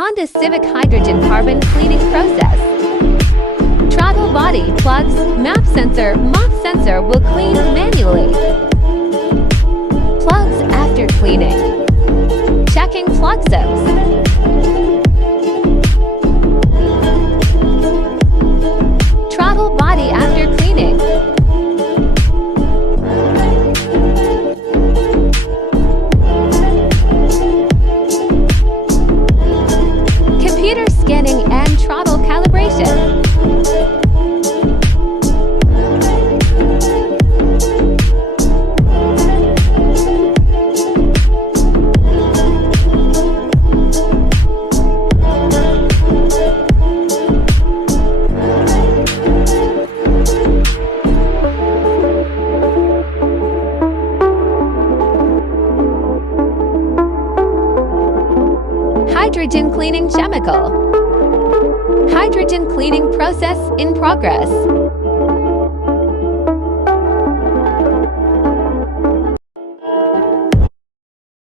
Honda Civic hydrogen carbon cleaning process. Throttle body, plugs, map sensor, MOF sensor will clean manually. Plugs after cleaning. Checking plug zips. Throttle body after cleaning. Computer scanning and throttle calibration. Hydrogen cleaning chemical. Hydrogen cleaning process in progress.